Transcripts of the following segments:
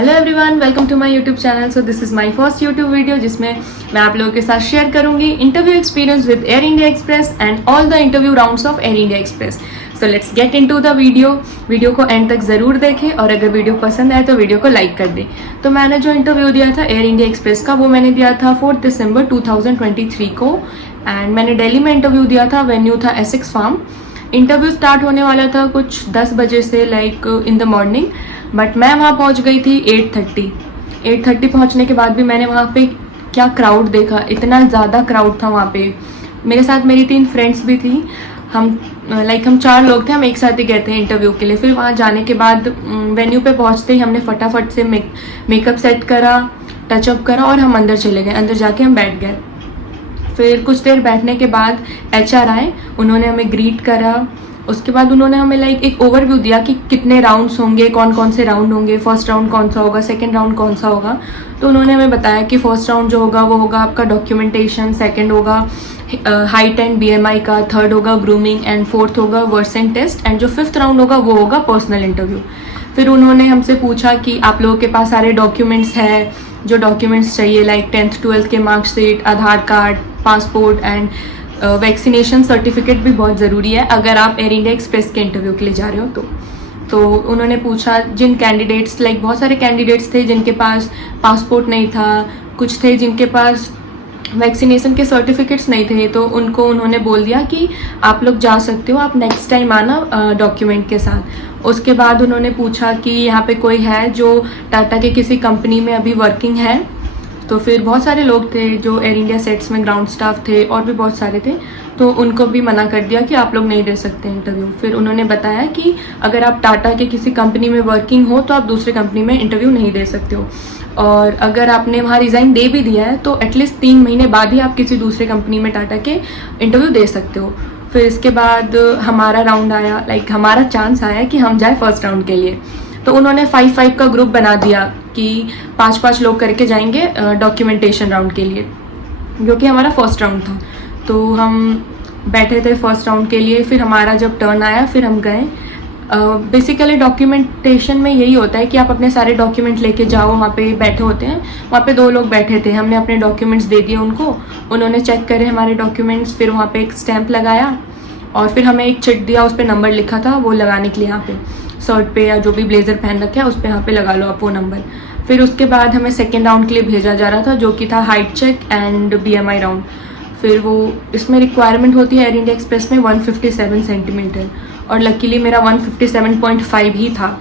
Hello everyone, welcome to my YouTube channel. So this is my first YouTube video जिसमें मैं आप लोगों के साथ शेयर करूंगी interview experience with Air India Express and all the interview rounds of Air India Express. So let's get into the video को end तक ज़रूर देखें और अगर वीडियो पसंद आए तो वीडियो को लाइक कर दें। तो मैंने जो इंटरव्यू दिया था एयर इंडिया एक्सप्रेस का, वो मैंने दिया था 4 दिसंबर 2023 को एंड मैंने दिल्ली में इंटरव्यू दिया था। वेन्यू था एसेक्स फार्म। इंटरव्यू स्टार्ट होने वाला था कुछ 10 बजे से, like in the morning, but मैं वहाँ पहुँच गई थी 8:30 पहुँचने के बाद भी मैंने वहाँ पे क्या क्राउड देखा, इतना ज़्यादा क्राउड था वहाँ पे। मेरे साथ मेरी 3 फ्रेंड्स भी थी। हम 4 लोग थे, हम एक साथ ही गए थे इंटरव्यू के लिए। फिर वहाँ जाने के बाद वेन्यू पे पहुँचते ही हमने फटाफट से मेकअप सेट करा, टचअप करा और हम अंदर चले गए। अंदर जाके हम बैठ गए। फिर कुछ देर बैठने के बाद HR आए, उन्होंने हमें ग्रीट करा। उसके बाद उन्होंने हमें एक ओवरव्यू दिया कि कितने राउंड्स होंगे, कौन कौन से राउंड होंगे, फर्स्ट राउंड कौन सा होगा, सेकंड राउंड कौन सा होगा। तो उन्होंने हमें बताया कि फर्स्ट राउंड जो होगा वो होगा आपका डॉक्यूमेंटेशन, सेकंड होगा हाइट एंड BMI का, थर्ड होगा ग्रूमिंग एंड फोर्थ होगा वर्सन टेस्ट एंड जो फिफ्थ राउंड होगा वो होगा पर्सनल इंटरव्यू। फिर उन्होंने हमसे पूछा कि आप लोगों के पास सारे डॉक्यूमेंट्स है, जो डॉक्यूमेंट्स चाहिए, लाइक 10th 12th के marksheet, Aadhaar card, passport and vaccination certificate भी बहुत ज़रूरी है अगर आप एयर इंडिया एक्सप्रेस के इंटरव्यू के लिए जा रहे हो। तो उन्होंने पूछा जिन कैंडिडेट्स, बहुत सारे कैंडिडेट्स थे जिनके पास पासपोर्ट नहीं था, कुछ थे जिनके पास वैक्सीनेशन के सर्टिफिकेट्स नहीं थे, तो उनको उन्होंने बोल दिया कि आप लोग जा सकते हो, आप नेक्स्ट टाइम आना डॉक्यूमेंट के साथ। उसके बाद उन्होंने पूछा कि यहाँ पे कोई है जो टाटा के किसी कंपनी में अभी वर्किंग है। तो फिर बहुत सारे लोग थे जो एयर इंडिया सेट्स में ग्राउंड स्टाफ थे और भी बहुत सारे थे, तो उनको भी मना कर दिया कि आप लोग नहीं दे सकते इंटरव्यू। फिर उन्होंने बताया कि अगर आप टाटा के किसी कंपनी में वर्किंग हो तो आप दूसरे कंपनी में इंटरव्यू नहीं दे सकते हो, और अगर आपने वहाँ रिज़ाइन दे भी दिया है तो एटलीस्ट 3 महीने बाद ही आप किसी दूसरे कंपनी में टाटा के इंटरव्यू दे सकते हो। फिर इसके बाद हमारा राउंड आया, हमारा चांस आया कि हम जाए फर्स्ट राउंड के लिए। तो उन्होंने 5-5 का ग्रुप बना दिया कि 5-5 लोग करके जाएंगे डॉक्यूमेंटेशन राउंड के लिए, जो कि हमारा फर्स्ट राउंड था। तो हम बैठे थे फर्स्ट राउंड के लिए। फिर हमारा जब टर्न आया फिर हम गए। बेसिकली डॉक्यूमेंटेशन में यही होता है कि आप अपने सारे डॉक्यूमेंट लेके जाओ। वहाँ पे बैठे होते हैं, वहाँ पे 2 लोग बैठे थे, हमने अपने डॉक्यूमेंट्स दे दिए उनको, उन्होंने चेक करे हमारे डॉक्यूमेंट्स। फिर वहाँ पे एक स्टैंप लगाया और फिर हमें एक चिट दिया, उस पर नंबर लिखा था, वो लगाने के लिए यहाँ पे शर्ट पे या जो भी ब्लेजर पहन रखा है उस पर यहाँ पे लगा लो आप वो नंबर। फिर उसके बाद हमें सेकेंड राउंड के लिए भेजा जा रहा था, जो कि था height check and BMI round. फिर वो इसमें रिक्वायरमेंट होती है एयर इंडिया एक्सप्रेस में 157 सेंटीमीटर, और लकीली मेरा 157.5 ही था।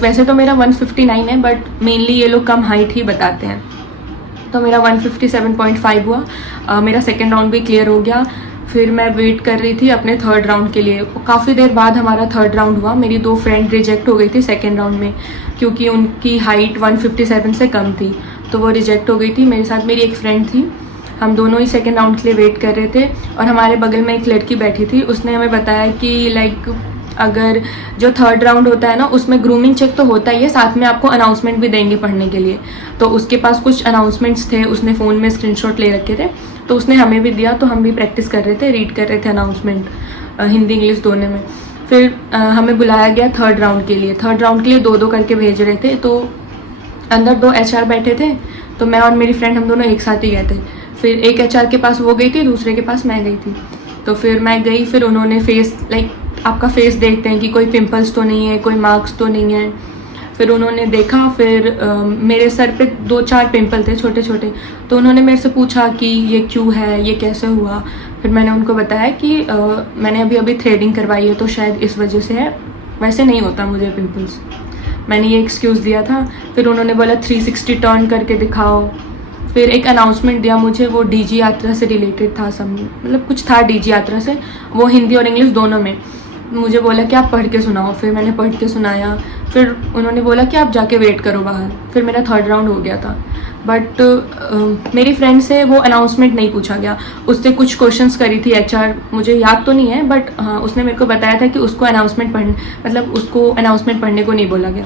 वैसे तो मेरा 159 है, बट मेनली ये लोग कम हाइट ही बताते हैं। तो मेरा 157.5 हुआ। मेरा सेकेंड राउंड भी क्लियर हो गया। फिर मैं वेट कर रही थी अपने थर्ड राउंड के लिए। काफ़ी देर बाद हमारा थर्ड राउंड हुआ। मेरी 2 फ्रेंड रिजेक्ट हो गई थी सेकेंड राउंड में, क्योंकि उनकी हाइट 157 से कम थी, तो वो रिजेक्ट हो गई थी। मेरे साथ मेरी एक फ्रेंड थी, हम दोनों ही सेकेंड राउंड के लिए वेट कर रहे थे, और हमारे बगल में एक लड़की बैठी थी। उसने हमें बताया कि अगर जो थर्ड राउंड होता है ना, उसमें ग्रूमिंग चेक तो होता ही है, साथ में आपको अनाउंसमेंट भी देंगे पढ़ने के लिए। तो उसके पास कुछ अनाउंसमेंट्स थे, उसने फ़ोन में स्क्रीनशॉट ले रखे थे, तो उसने हमें भी दिया। तो हम भी प्रैक्टिस कर रहे थे, रीड कर रहे थे अनाउंसमेंट, हिंदी इंग्लिश दोनों में। फिर हमें बुलाया गया थर्ड राउंड के लिए। थर्ड राउंड के लिए 2-2 करके भेज रहे थे। तो अंदर 2 HR बैठे थे, तो मैं और मेरी फ्रेंड हम दोनों एक साथ ही गए थे। फिर एक HR के पास वो गई थी, दूसरे के पास मैं गई थी। तो फिर मैं गई, फिर उन्होंने फेस आपका फेस देखते हैं कि कोई पिंपल्स तो नहीं है, कोई मार्क्स तो नहीं है। फिर उन्होंने देखा, फिर मेरे सर पे 2-4 पिंपल थे छोटे छोटे। तो उन्होंने मेरे से पूछा कि ये क्यों है, ये कैसे हुआ। फिर मैंने उनको बताया कि मैंने अभी थ्रेडिंग करवाई है, तो शायद इस वजह से है, वैसे नहीं होता मुझे पिंपल्स। मैंने ये एक्सक्यूज़ दिया था। फिर उन्होंने बोला 360 टर्न करके दिखाओ। फिर एक अनाउंसमेंट दिया मुझे, वो DG यात्रा से रिलेटेड था, सब कुछ था DG यात्रा से, वो हिंदी और इंग्लिश दोनों में। मुझे बोला कि आप पढ़ के सुनाओ। फिर मैंने पढ़ के सुनाया। फिर उन्होंने बोला कि आप जाके वेट करो बाहर। फिर मेरा थर्ड राउंड हो गया था, बट मेरी फ्रेंड से वो अनाउंसमेंट नहीं पूछा गया। उससे कुछ क्वेश्चंस करी थी HR, मुझे याद तो नहीं है, बट हाँ उसने मेरे को बताया था कि उसको अनाउंसमेंट पढ़ने को नहीं बोला गया।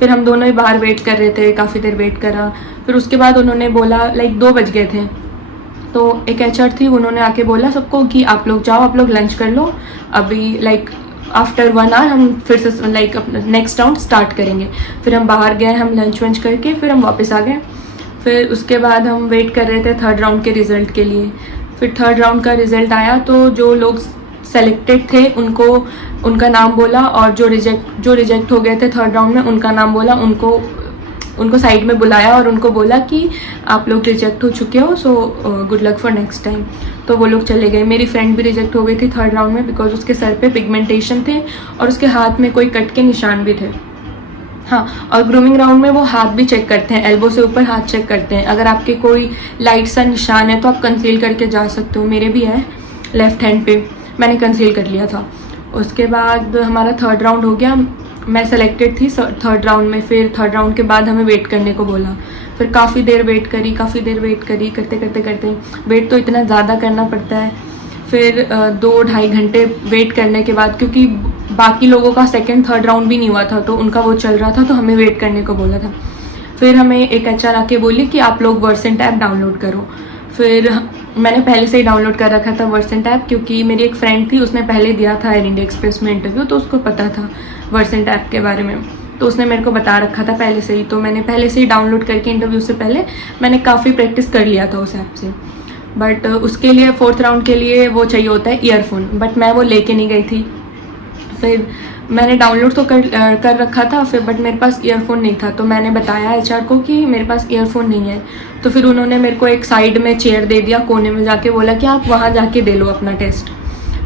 फिर हम दोनों ही बाहर वेट कर रहे थे, काफ़ी देर वेट करा। फिर उसके बाद उन्होंने बोला 2 बज गए थे, तो एक HR थी, उन्होंने आके बोला सबको कि आप लोग जाओ, आप लोग लंच कर लो, अभी आफ्टर 1 आवर हम फिर से लाइक अपना नेक्स्ट राउंड स्टार्ट करेंगे। फिर हम बाहर गए, हम लंच वंच करके फिर हम वापस आ गए। फिर उसके बाद हम वेट कर रहे थे थर्ड राउंड के रिज़ल्ट के लिए। फिर थर्ड राउंड का रिज़ल्ट आया तो जो लोग सेलेक्टेड थे उनका नाम बोला, और जो रिजेक्ट हो गए थे थर्ड राउंड में उनका नाम बोला। उनको साइड में बुलाया और उनको बोला कि आप लोग रिजेक्ट हो चुके हो, so good luck for next time. तो वो लोग चले गए। मेरी फ्रेंड भी रिजेक्ट हो गई थी थर्ड राउंड में, बिकॉज उसके सर पे पिगमेंटेशन थे और उसके हाथ में कोई कट के निशान भी थे। हाँ, और ग्रूमिंग राउंड में वो हाथ भी चेक करते हैं, एल्बो से ऊपर हाथ चेक करते हैं। अगर आपके कोई लाइट सा निशान है तो आप कंसील करके जा सकते हो। मेरे भी है लेफ्ट हैंड पे, मैंने कंसील कर लिया था। उसके बाद हमारा थर्ड राउंड हो गया, मैं सेलेक्टेड थी थर्ड राउंड में। फिर थर्ड राउंड के बाद हमें वेट करने को बोला। फिर काफ़ी देर वेट करी, करते वेट तो इतना ज़्यादा करना पड़ता है। फिर 2-2.5 घंटे वेट करने के बाद, क्योंकि बाकी लोगों का सेकंड थर्ड राउंड भी नहीं हुआ था तो उनका वो चल रहा था, तो हमें वेट करने को बोला था। फिर हमें एक HR आके बोली कि आप लोग वर्सेंट ऐप डाउनलोड करो। फिर मैंने पहले से ही डाउनलोड कर रखा था वर्सेंट ऐप, क्योंकि मेरी एक फ्रेंड थी, उसने पहले दिया था एयर इंडिया एक्सप्रेस में इंटरव्यू, तो उसको पता था वर्सेंट ऐप के बारे में, तो उसने मेरे को बता रखा था पहले से ही। तो मैंने पहले से ही डाउनलोड करके इंटरव्यू से पहले मैंने काफ़ी प्रैक्टिस कर लिया था उस ऐप से। बट उसके लिए फोर्थ राउंड के लिए वो चाहिए होता है ईयरफोन, बट मैं वो लेके नहीं गई थी। फिर मैंने डाउनलोड तो कर रखा था फिर, बट मेरे पास ईयरफोन नहीं था। तो मैंने बताया HR को कि मेरे पास ईयरफोन नहीं है। तो फिर उन्होंने मेरे को एक साइड में चेयर दे दिया कोने में जाके, बोला कि आप वहाँ जाके दे लो अपना टेस्ट।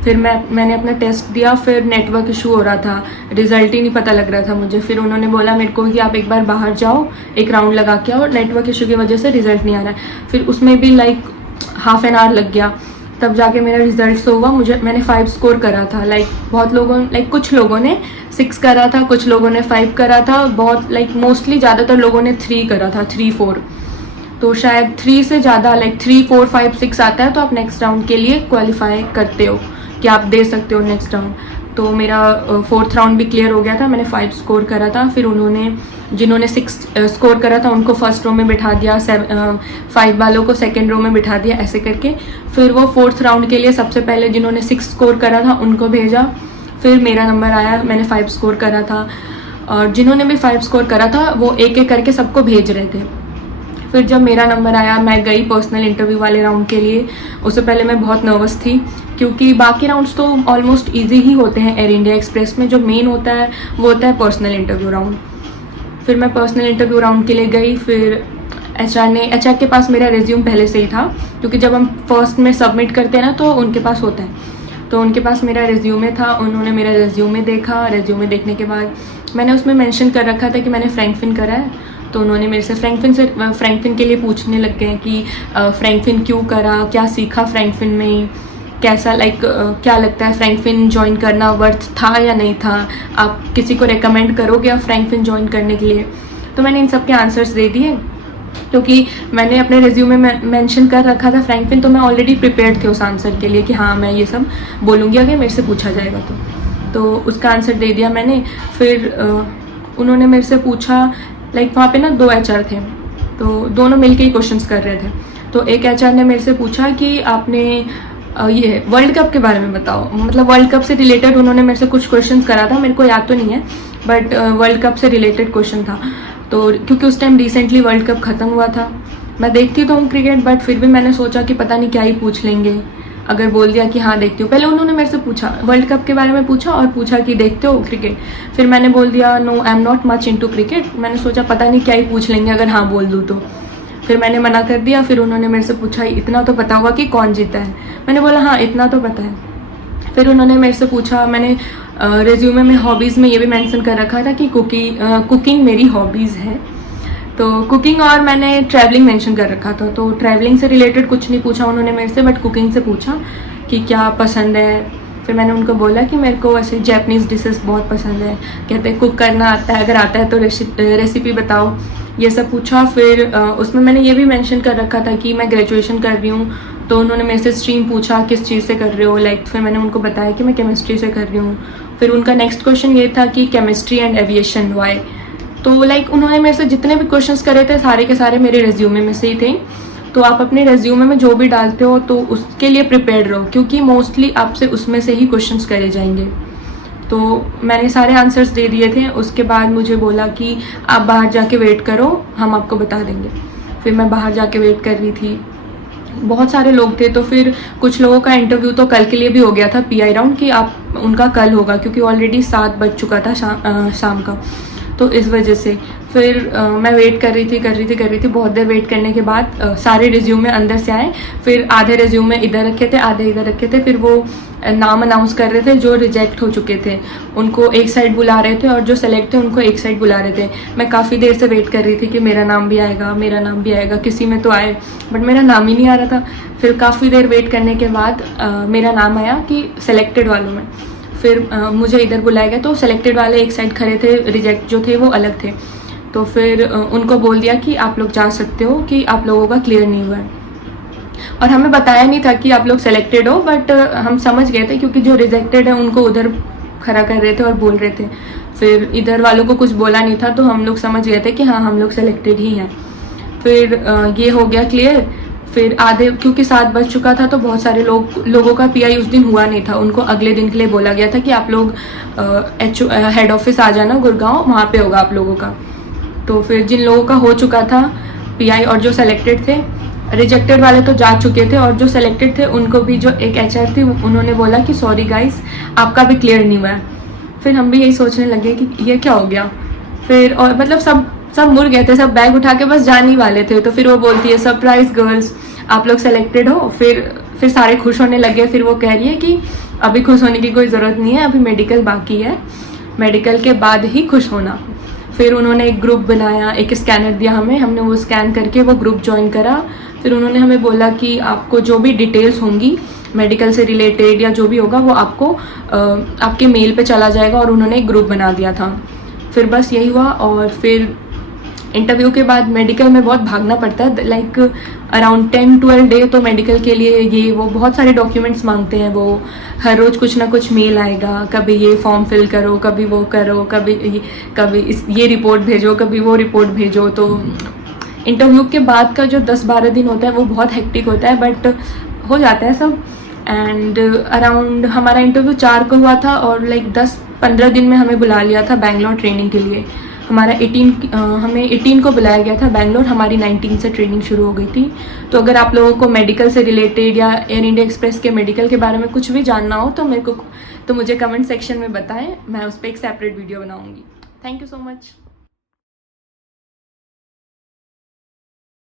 फिर मैंने अपना टेस्ट दिया। फिर नेटवर्क इशू हो रहा था, रिजल्ट ही नहीं पता लग रहा था मुझे। फिर उन्होंने बोला मेरे को कि आप एक बार बाहर जाओ, एक राउंड लगा के आओ, नेटवर्क इशू की वजह से रिजल्ट नहीं आ रहा है। फिर उसमें भी लाइक हाफ एन आवर लग गया, तब जाके मेरा रिजल्ट हुआ। मैंने 5 स्कोर करा था। कुछ लोगों ने 6 करा था, कुछ लोगों ने 5 करा था, बहुत मोस्टली ज़्यादातर लोगों ने 3 करा था, 3-4। तो शायद 3 से ज़्यादा 3, 4, 5, 6 आता है तो आप नेक्स्ट राउंड के लिए क्वालिफाई करते हो कि आप दे सकते हो नेक्स्ट राउंड। तो मेरा फोर्थ राउंड भी क्लियर हो गया था, मैंने 5 स्कोर करा था। फिर उन्होंने जिन्होंने 6 स्कोर करा था उनको फर्स्ट रो में बिठा दिया, 5 वालों को सेकंड रो में बिठा दिया, ऐसे करके। फिर वो फोर्थ राउंड के लिए सबसे पहले जिन्होंने 6 स्कोर करा था उनको भेजा। फिर मेरा नंबर आया, मैंने 5 स्कोर करा था, और जिन्होंने भी 5 स्कोर करा था वो एक एक करके सबको भेज रहे थे। फिर जब मेरा नंबर आया, मैं गई पर्सनल इंटरव्यू वाले राउंड के लिए। उससे पहले मैं बहुत नर्वस थी, क्योंकि बाकी राउंड्स तो ऑलमोस्ट इजी ही होते हैं एयर इंडिया एक्सप्रेस में। जो मेन होता है वो होता है पर्सनल इंटरव्यू राउंड। फिर मैं पर्सनल इंटरव्यू राउंड के लिए गई। फिर HR के पास मेरा रिज्यूम पहले से ही था, क्योंकि जब हम फर्स्ट में सबमिट करते हैं ना तो उनके पास होता है, तो उनके पास मेरा रिज्यूमे था। उन्होंने मेरा रिज्यूमे देखा। रिज्यूमे देखने के बाद मैंने उसमें मेंशन कर रखा था कि मैंने फ्रैंकफिन करा है, तो उन्होंने मेरे से फ्रैंकफिन के लिए पूछने लग गए कि फ्रैंकफिन क्यों करा, क्या सीखा फ्रैंकफिन में, कैसा क्या लगता है फ्रैंकफिन ज्वाइन करना वर्थ था या नहीं था, आप किसी को रेकमेंड करोगे आप फ्रैंकफिन ज्वाइन करने के लिए। तो मैंने इन सब के आंसर्स दे दिए, क्योंकि मैंने अपने रिज्यूमे में मेंशन कर रखा था फ्रैंकफिन, तो मैं ऑलरेडी प्रिपेयर्ड थी उस आंसर के लिए कि हाँ मैं ये सब बोलूँगी अगर मेरे से पूछा जाएगा तो उसका आंसर दे दिया मैंने। फिर उन्होंने मेरे से पूछा, वहाँ पे ना 2 HR थे, तो दोनों मिलके ही क्वेश्चंस कर रहे थे। तो एक HR ने मेरे से पूछा कि आपने ये वर्ल्ड कप के बारे में बताओ, मतलब वर्ल्ड कप से रिलेटेड उन्होंने मेरे से कुछ क्वेश्चंस करा था, मेरे को याद तो नहीं है, बट वर्ल्ड कप से रिलेटेड क्वेश्चन था। तो क्योंकि उस टाइम रिसेंटली वर्ल्ड कप ख़त्म हुआ था, मैं देखती तो हूँ क्रिकेट, बट फिर भी मैंने सोचा कि पता नहीं क्या ही पूछ लेंगे अगर बोल दिया कि हाँ देखती हूँ। पहले उन्होंने मेरे से पूछा वर्ल्ड कप के बारे में पूछा और पूछा कि देखते हो क्रिकेट। फिर मैंने बोल दिया no I am not much into cricket. मैंने सोचा पता नहीं क्या ही पूछ लेंगे अगर हाँ बोल दूँ तो, फिर मैंने मना कर दिया। फिर उन्होंने मेरे से पूछा इतना तो पता होगा कि कौन जीता है। मैंने बोला हाँ इतना तो पता है। फिर उन्होंने मेरे से पूछा, मैंने रिज्यूमे में हॉबीज़ में ये भी मेंशन कर रखा था कि कुकिंग मेरी हॉबीज़ है, तो कुकिंग, और मैंने ट्रैवलिंग मेंशन कर रखा था। तो ट्रैवलिंग से रिलेटेड कुछ नहीं पूछा उन्होंने मेरे से, बट कुकिंग से पूछा कि क्या पसंद है। फिर मैंने उनको बोला कि मेरे को ऐसे जैपनीज़ डिशेस बहुत पसंद है। कहते कुक करना आता है, अगर आता है तो रेसिपी बताओ, ये सब पूछा। फिर उसमें मैंने ये भी मेंशन कर रखा था कि मैं ग्रेजुएशन कर रही हूँ। तो उन्होंने मेरे से स्ट्रीम पूछा किस चीज़ से कर रहे हो, फिर मैंने उनको बताया कि मैं केमिस्ट्री से कर रही हूँ। फिर उनका नेक्स्ट क्वेश्चन ये था कि केमिस्ट्री एंड एविएशन वाई। तो उन्होंने मेरे से जितने भी क्वेश्चंस करे थे सारे के सारे मेरे रेज्यूमे में से ही थे। तो आप अपने रेज्यूमे में जो भी डालते हो तो उसके लिए प्रिपेयर्ड रहो, क्योंकि मोस्टली आपसे उसमें से ही क्वेश्चंस करे जाएंगे। तो मैंने सारे आंसर्स दे दिए थे। उसके बाद मुझे बोला कि आप बाहर जाके वेट करो, हम आपको बता देंगे। फिर मैं बाहर जाके वेट कर रही थी, बहुत सारे लोग थे। तो फिर कुछ लोगों का इंटरव्यू तो कल के लिए भी हो गया था, PI राउंड, कि आप उनका कल होगा, क्योंकि ऑलरेडी 7 बज चुका था शाम का। तो इस वजह से फिर मैं वेट कर रही थी। बहुत देर वेट करने के बाद सारे रिज्यूमे अंदर से आए। फिर आधे रिज्यूमे इधर रखे थे, आधे इधर रखे थे। फिर वो नाम अनाउंस कर रहे थे, जो रिजेक्ट हो चुके थे उनको एक साइड बुला रहे थे और जो सेलेक्ट थे उनको एक साइड बुला रहे थे। मैं काफ़ी देर से वेट कर रही थी कि मेरा नाम भी आएगा, किसी में तो आए, बट मेरा नाम ही नहीं आ रहा था। फिर काफ़ी देर वेट करने के बाद मेरा नाम आया कि सेलेक्टेड वालों में। फिर मुझे इधर बुलाया गया, तो सेलेक्टेड वाले एक साइड खड़े थे, रिजेक्ट जो थे वो अलग थे। तो फिर उनको बोल दिया कि आप लोग जा सकते हो, कि आप लोगों का क्लियर नहीं हुआ है। और हमें बताया नहीं था कि आप लोग सेलेक्टेड हो, बट हम समझ गए थे, क्योंकि जो रिजेक्टेड है उनको उधर खड़ा कर रहे थे और बोल रहे थे। फिर इधर वालों को कुछ बोला नहीं था, तो हम लोग समझ गए थे कि हाँ, हम लोग सेलेक्टेड ही हैं। फिर ये हो गया क्लियर। फिर आधे, क्योंकि 7 बज चुका था, तो बहुत सारे लोगों का PI उस दिन हुआ नहीं था। उनको अगले दिन के लिए बोला गया था कि आप लोग हेड ऑफिस आ जाना गुड़गांव, वहाँ पे होगा आप लोगों का। तो फिर जिन लोगों का हो चुका था PI और जो सेलेक्टेड थे, रिजेक्टेड वाले तो जा चुके थे, और जो सेलेक्टेड थे उनको भी, जो एक HR थी, उन्होंने बोला कि सॉरी गाइस, आपका भी क्लियर नहीं हुआ है। फिर हम भी यही सोचने लगे कि ये क्या हो गया। फिर और मतलब सब मुड़ गए थे, सब बैग उठा के बस जाने ही वाले थे। तो फिर वो बोलती है, सरप्राइज गर्ल्स, आप लोग सेलेक्टेड हो। फिर सारे खुश होने लगे। फिर वो कह रही है कि अभी खुश होने की कोई ज़रूरत नहीं है, अभी मेडिकल बाकी है, मेडिकल के बाद ही खुश होना। फिर उन्होंने एक ग्रुप बनाया, एक स्कैनर दिया हमें, हमने वो स्कैन करके वो ग्रुप ज्वाइन करा। फिर उन्होंने हमें बोला कि आपको जो भी डिटेल्स होंगी मेडिकल से रिलेटेड या जो भी होगा, वो आपको आपके मेल पे चला जाएगा, और उन्होंने एक ग्रुप बना दिया था। फिर बस यही हुआ। और फिर इंटरव्यू के बाद मेडिकल में बहुत भागना पड़ता है, लाइक अराउंड 10-12 डे तो मेडिकल के लिए ये वो बहुत सारे डॉक्यूमेंट्स मांगते हैं। वो हर रोज़ कुछ ना कुछ मेल आएगा, कभी ये फॉर्म फिल करो, कभी वो करो, कभी ये रिपोर्ट भेजो, कभी वो रिपोर्ट भेजो। तो इंटरव्यू के बाद का जो 10-12 दिन होता है वो बहुत हेक्टिक होता है, बट हो जाता है सब। एंड अराउंड हमारा इंटरव्यू 4 को हुआ था, और लाइक 10-15 दिन में हमें बुला लिया था बैंगलोर ट्रेनिंग के लिए। हमें 18 को बुलाया गया था बैंगलोर, हमारी 19 से ट्रेनिंग शुरू हो गई थी। तो अगर आप लोगों को मेडिकल से रिलेटेड या एयर इंडिया एक्सप्रेस के मेडिकल के बारे में कुछ भी जानना हो, तो मुझे कमेंट सेक्शन में बताएं, मैं उस पर एक सेपरेट वीडियो बनाऊंगी। Thank you so much.